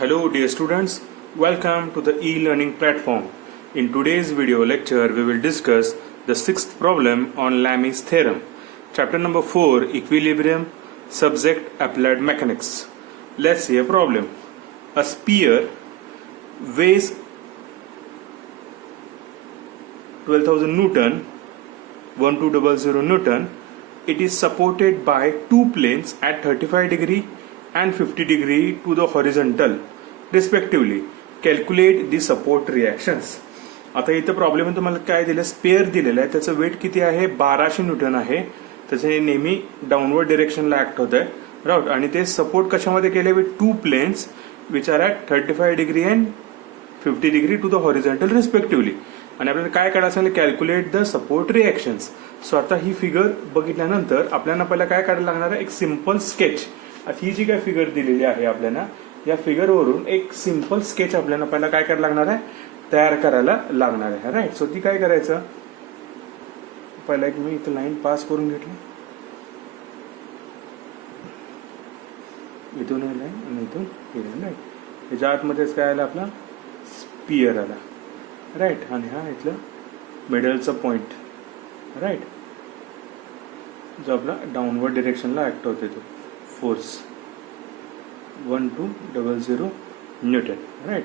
Hello dear students, welcome to the e-learning platform. In today's video lecture we will discuss the sixth problem on Lami's theorem. Chapter number 4, Equilibrium, subject Applied Mechanics. Let's see a problem. A sphere weighs 12,000 Newton, 1200 Newton. It is supported by two planes at 35 degree and 50 degree to the horizontal respectively. Calculate the support reactions. आता इथं problem तुम्हाला काय दिलं, spare दिलेलं आहे, त्याचं weight किती आहे, 1200 न्यूटन आहे. त्याचे नेहमी डाऊनवर्ड डिरेक्शनला ऍक्ट होत आहे, राईट. आणि ते सपोर्ट कशामध्ये केले, with two planes which are at 35 degree and 50 degree to the horizontal respectively. आणि आपल्याला काय काढायचं आहे, calculate the support reactions. So आता ही फिगर बघितल्यानंतर आपल्याला पहिला काय काढायला लागणार आहे, एक सिंपल स्केच. ही जी काय फिगर दिलेली आहे आपल्याला, या फिगरवरून एक सिंपल स्केच आपल्याला पहिला काय करायला लागणार आहे, तयार करायला लागणार आहे, राईट. सो ती काय करायचं, पहिला एक मी इथं लाईन पास करून घेतली, इथून लाईन आणि इथून लाईन, राईट. त्याच्या आतमध्येच काय आलं, आपला स्पियर आला, राईट. आणि हा इथलं मिडलचा पॉइंट, राईट, जो आपला डाऊनवर्ड डिरेक्शनला ऍक्ट होते, तो फोर्स 1200 न्यूटन, राईट.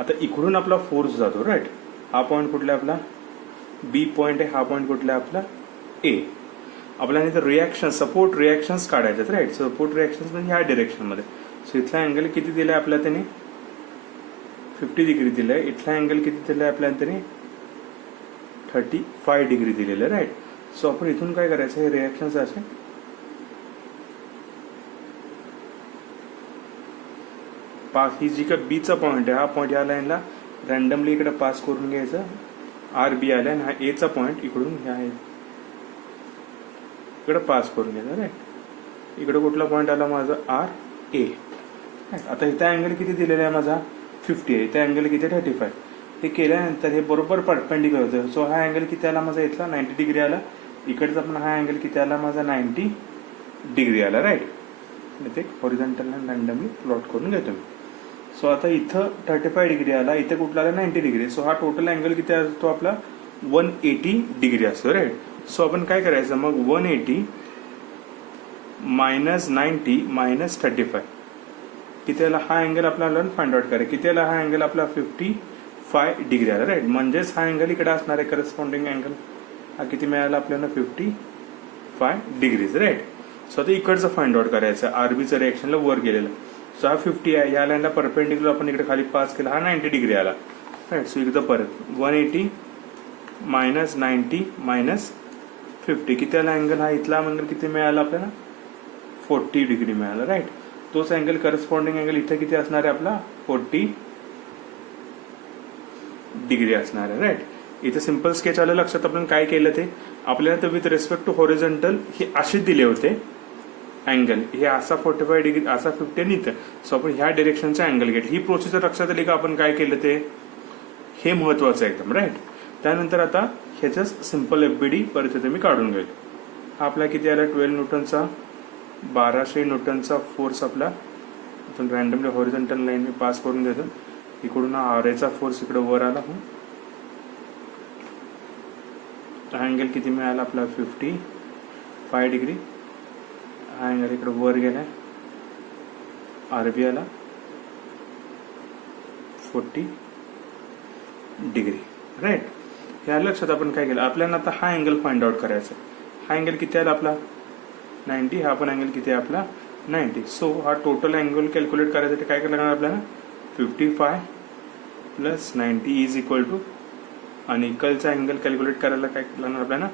आता इकडून आपला फोर्स जातो, राईट. हा पॉइंट कुठला आपला बी पॉइंट आहे, हा पॉइंट कुठला आपला ए. आपल्याला इथं रिॲक्शन, सपोर्ट रिॲक्शन्स काढायच्यात, राईट. सपोर्ट रिॲक्शन्स म्हणजे ह्या डिरेक्शन मध्ये. सो इथला अँगल किती दिलाय आपल्याला त्याने, 50 डिग्री दिलाय. इथला अँगल किती दिलाय आपल्याला त्याने, 35 डिग्री दिलेलं, राईट. सो आपण इथून काय करायचं, हे रिॲक्शन्स असे पास, ही जी का बीचा पॉइंट आहे, हा पॉइंट या लाईनला रॅन्डमली इकडे पास करून घ्यायचं, आर बी आला, आणि हा एचा पॉइंट इकडून ह्या इकडे पास करून घ्यायचा, राईट. इकडे कुठला पॉइंट आला माझा, आर ए. आता इथं अँगल किती दिलेला आहे माझा, 50 आहे. इथे अँगल किती, 35. हे केल्यानंतर हे बरोबर परपेंडिक्युलर होतं. सो हा अँगल किती आला माझा, इथला 90 डिग्री आला. इकडचा पण हा अँगल किती आला माझा, 90 डिग्री आला, राईट. इथे हॉरिझॉन्टल रॅन्डमली प्लॉट करून घेतो मी. सो आता इथं 35 डिग्री आला, इथे कुठला आला 90 डिग्री. सो हा टोटल अँगल किती असतो आपला, 180 डिग्री असतो, राईट. सो आपण काय करायचं मग, 180 मायनस 90 मायनस 35 किती आला, हा अँगल आपल्याला फाइंड आउट करायचा. किती आला हा अँगल आपला, 55 डिग्री आला, राईट. म्हणजेच हा अँगल इकडे असणार आहे, करस्पॉन्डिंग अँगल. हा किती मिळाला आपल्याला, 55 डिग्रीज, राईट. सो आता इकडचं फाइंड आउट करायचं, आरबीचं रिएक्शनला वर गेलेलं. सो हा 50 आहे, या लाईनला परपेंडिक्युलर आपण इकडे खाली पास केला, हा 90 डिग्री आला, राईट. सो एकदा परत 180 मायनस 90 मायनस 50 किती आला अँगल, हा इथला अँगल किती मिळाला आपल्याला, 40 डिग्री मिळाला, राईट. तोच अँगल करस्पॉन्डिंग अँगल इथे किती असणार आहे आपला, 40 डिग्री असणार आहे, राईट. इथे सिंपल स्केच आलं लक्षात. आपण काय केलं ते, आपल्याला तर विथ रेस्पेक्ट टू हॉरिझॉन्टल हे असे दिले होते अँगल, हे असा 45 डिग्री, असा 50 आणि इथं. सो आपण ह्या डिरेक्शनचा अँगल घेतला. ही प्रोसिजर लक्षात आली का, आपण काय केलं ते, हे महत्वाचं एकदम, राईट. त्यानंतर आता ह्याच्याच सिंपल एफबीडी परत मी काढून घेतो. आपला किती आला, 12 न्यूटनचा 1200 न्यूटनचा फोर्स आपला रॅन्डमली हॉरिझॉन्टल लाईन मी पास करून देतो. इकडून आर एचा फोर्स इकडे वर आला, अँगल किती मिळाला आपला, 55 डिग्री. हा अँगल इकडे वर गेलाय, आरबी आला 40 डिग्री, राईट. ह्या लक्षात आपण काय केलं, आपल्याला आता हा अँगल फाइंड आउट करायचा. हा अँगल किती आला आपला, 90. हा पण अँगल किती आहे आपला, 90. सो हा टोटल अँगल कॅल्क्युलेट करायसाठी काय करायला लागणार आपल्याला, 55 प्लस 90 इज इक्वल टू, आणि इकडचा अँगल कॅल्क्युलेट करायला काय लागणार आपल्याला,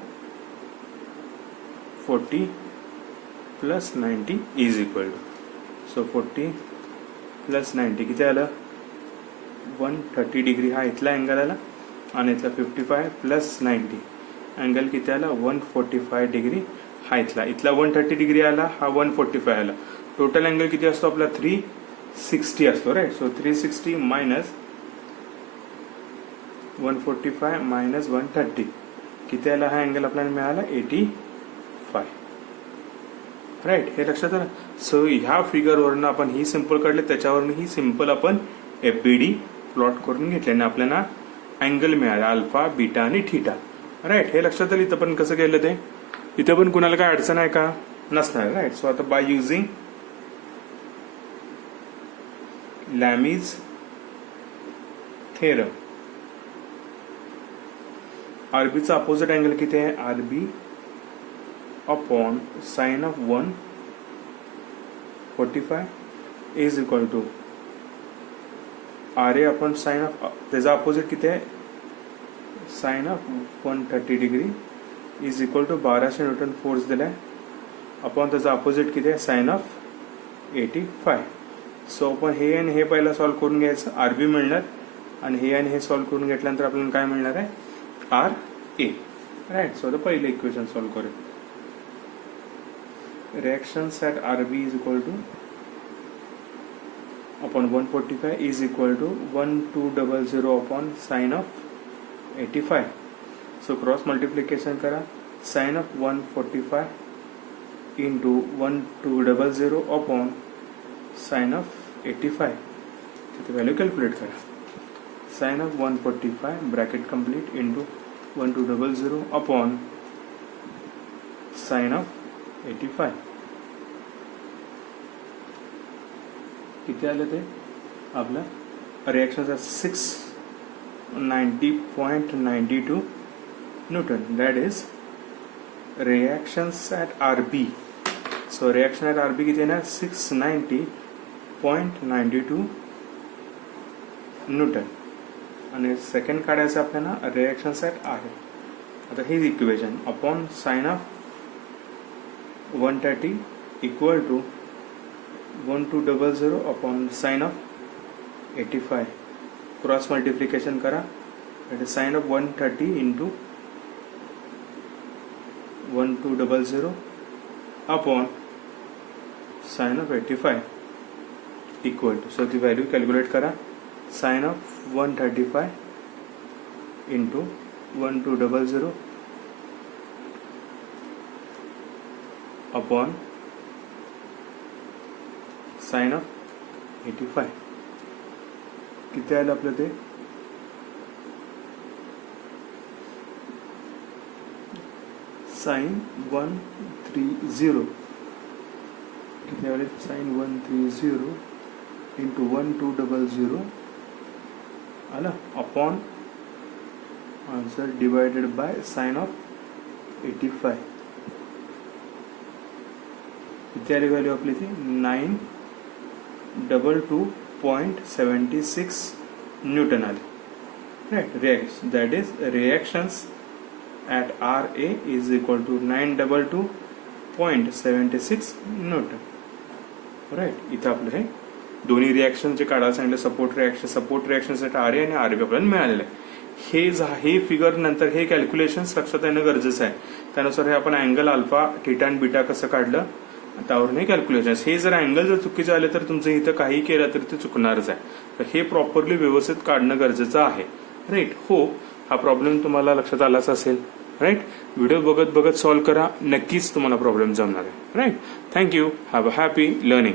40 plus 90 is equal to. So 40 plus 90 किती आलं, 130 डिग्री. हा इथला अँगल आला, आणि इथला 55 प्लस 90 अँगल किती आला, 145 डिग्री. हा इथला 130 डिग्री आला, हा 145 आला. टोटल अँगल किती असतो आपला, 360 असतो, राईट. सो 360 मायनस 145 मायनस 130 किती आला, हा अँगल आपल्याला मिळाला 85. राईट, हे लक्षात आलं. सो ह्या फिगरवरनं आपण ही सिंपल काढले, त्याच्यावरनं ही सिंपल आपण FBD प्लॉट करून घेतले आणि आपल्याला अँगल मिळाला अल्फा, बीटा आणि थीटा. राईट, हे लक्षात आलं. इथं पण कसं केलं ते, इथं पण कुणाला काय अडचण आहे का, नसणार. राईट, सो आता बाय युझिंग लॅमीज थेरम आरबीचा अपोजिट अँगल किती आहे, RB upon sine of 145 is equal to R A upon sine of, त्याचा अपोजिट किती आहे, sine of 130 degree is equal to 1200 newton force दिलाय अपॉन त्याचा अपोजिट किती आहे, साइन ऑफ 85. सो आपण हे आणि हे पहिला सॉल्व्ह करून घ्यायचं, आरबी मिळणार आणि हे आणि हे सॉल्व्ह करून घेतल्यानंतर आपल्याला काय मिळणार आहे, आर ए. राईट, सो आता पहिले इक्वेशन सॉल्व्ह करूया. reactions at RB is equal to upon 145 is equal to 1200 upon sine of 85. So cross multiplication करा, sine of 145 into 1200 upon sine of 85. तो वैल्यू कैलकुलेट करा, sine of 145 bracket complete into 1200 upon sine of 85. किती आलं ते आपलं, रिएक्शनचा 690.92 Newton. That is reactions at RB. So reaction at RB किती येणार, 690.92 Newton. आणि सेकंड काढायचं आपल्याला रिएक्शन्स ॲट R. आता हे equation upon sine of 130 equal to 1200 upon sine of 85. Cross multiplication करा, that is sine of 130 into 1200 upon sine of 85 equal to, so ती value calculate करा, sine of 135 into 1200 upon sine of 85. किती आलं आपलं ते, sign 130 किती आले, sign 130 into 1200 आला upon answer divided by sine of 85. किती आली व्हॅल्यू आपली ती, 922.76 न्यूटन आली. Right, that is reactions at RA is equal to 922.76 newton. Right, इथं आपलं हे दोन्ही रिॲक्शन जे काढायला सांगितलं, सपोर्ट रिॲक्शन ॲट RA आणि RB आपल्याला मिळालेलं आहे. हे फिगर नंतर हे कॅल्क्युलेशन्स लक्षात येणं गरजेचं आहे. त्यानुसार हे आपण अँगल अल्फा, थीटा आणि बीटा कसं काढलं त्यावरून हे कॅल्क्युलेशन. हे जर अँगल जर चुकीचे आले तर तुमचं इथं काही केलं तर ते चुकणारच आहे. तर हे प्रॉपरली व्यवस्थित काढणं गरजेचं आहे. राईट, हो, हा प्रॉब्लेम तुम्हाला लक्षात आलाच असेल. राईट, व्हिडिओ बघत बघत सॉल्व्ह करा, नक्कीच तुम्हाला प्रॉब्लेम जमणार आहे. Right, thank you, have a happy learning.